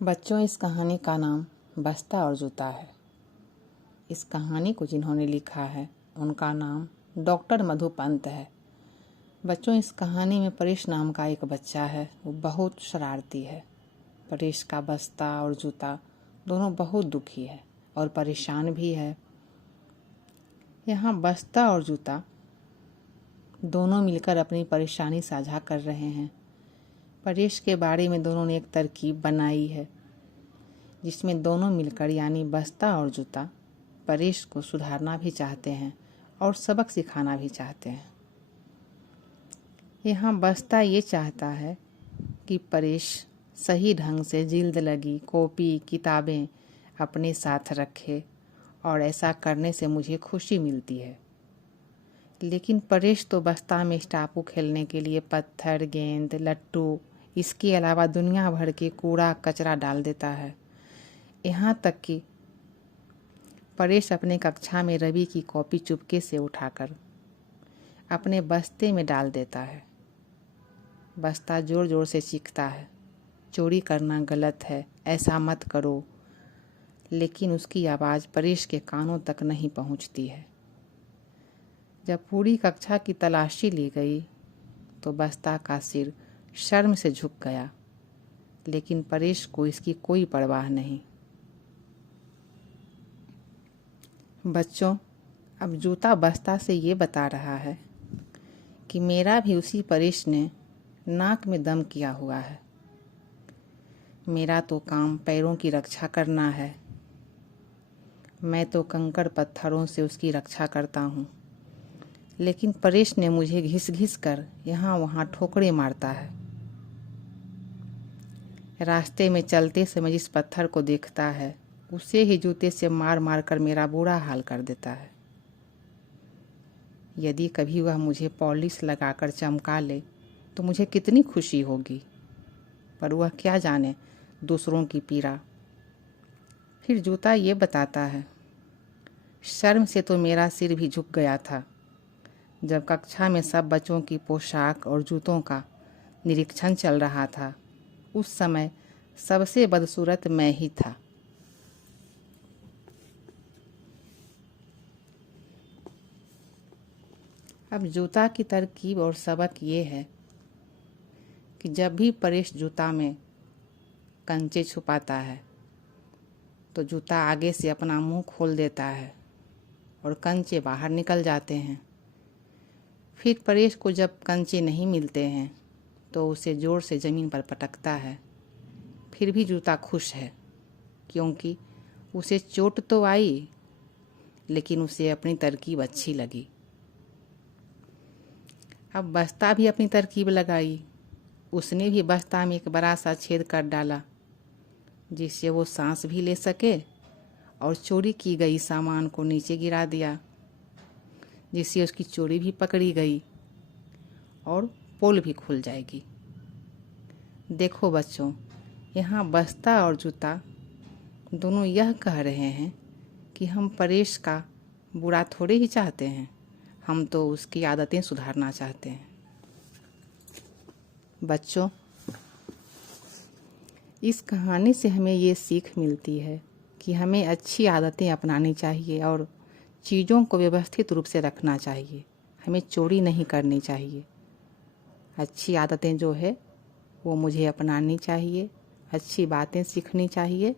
बच्चों, इस कहानी का नाम बस्ता और जूता है। इस कहानी को जिन्होंने लिखा है उनका नाम डॉक्टर मधु पंत है। बच्चों, इस कहानी में परेश नाम का एक बच्चा है। वो बहुत शरारती है। परेश का बस्ता और जूता दोनों बहुत दुखी है और परेशान भी है। यहाँ बस्ता और जूता दोनों मिलकर अपनी परेशानी साझा कर रहे हैं। परेश के बारे में दोनों ने एक तरकीब बनाई है जिसमें दोनों मिलकर यानी बस्ता और जूता परेश को सुधारना भी चाहते हैं और सबक सिखाना भी चाहते हैं। यहाँ बस्ता ये चाहता है कि परेश सही ढंग से जिल्द लगी कॉपी किताबें अपने साथ रखे और ऐसा करने से मुझे खुशी मिलती है। लेकिन परेश तो बस्ता में स्टापू खेलने के लिए पत्थर, गेंद, लट्टू, इसके अलावा दुनिया भर के कूड़ा कचरा डाल देता है। यहाँ तक कि परेश अपने कक्षा में रवि की कॉपी चुपके से उठाकर अपने बस्ते में डाल देता है। बस्ता जोर जोर से चीखता है, चोरी करना गलत है, ऐसा मत करो। लेकिन उसकी आवाज़ परेश के कानों तक नहीं पहुँचती है। जब पूरी कक्षा की तलाशी ली गई तो बस्ता का सिर शर्म से झुक गया, लेकिन परेश को इसकी कोई परवाह नहीं। बच्चों, अब जूता बस्ता से ये बता रहा है कि मेरा भी उसी परेश ने नाक में दम किया हुआ है। मेरा तो काम पैरों की रक्षा करना है। मैं तो कंकड़ पत्थरों से उसकी रक्षा करता हूँ, लेकिन परेश ने मुझे घिस घिस कर यहाँ वहाँ ठोकरे मारता है। रास्ते में चलते समय जिस पत्थर को देखता है उसे ही जूते से मार मार कर मेरा बुरा हाल कर देता है। यदि कभी वह मुझे पॉलिश लगाकर चमका ले तो मुझे कितनी खुशी होगी, पर वह क्या जाने दूसरों की पीड़ा। फिर जूता ये बताता है, शर्म से तो मेरा सिर भी झुक गया था जब कक्षा में सब बच्चों की पोशाक और जूतों का निरीक्षण चल रहा था। उस समय सबसे बदसूरत मैं ही था। अब जूता की तरकीब और सबक ये है कि जब भी परेश जूता में कंचे छुपाता है तो जूता आगे से अपना मुंह खोल देता है और कंचे बाहर निकल जाते हैं। फिर परेश को जब कंचे नहीं मिलते हैं तो उसे जोर से ज़मीन पर पटकता है। फिर भी जूता खुश है, क्योंकि उसे चोट तो आई लेकिन उसे अपनी तरकीब अच्छी लगी। अब बस्ता भी अपनी तरकीब लगाई। उसने भी बस्ता में एक बड़ा सा छेद कर डाला जिससे वो सांस भी ले सके और चोरी की गई सामान को नीचे गिरा दिया, जिससे उसकी चोरी भी पकड़ी गई और पोल भी खुल जाएगी। देखो बच्चों, यहाँ बस्ता और जूता दोनों यह कह रहे हैं कि हम परेश का बुरा थोड़े ही चाहते हैं, हम तो उसकी आदतें सुधारना चाहते हैं। बच्चों, इस कहानी से हमें ये सीख मिलती है कि हमें अच्छी आदतें अपनानी चाहिए और चीज़ों को व्यवस्थित रूप से रखना चाहिए। हमें चोरी नहीं करनी चाहिए। अच्छी आदतें जो है वो मुझे अपनानी चाहिए, अच्छी बातें सीखनी चाहिए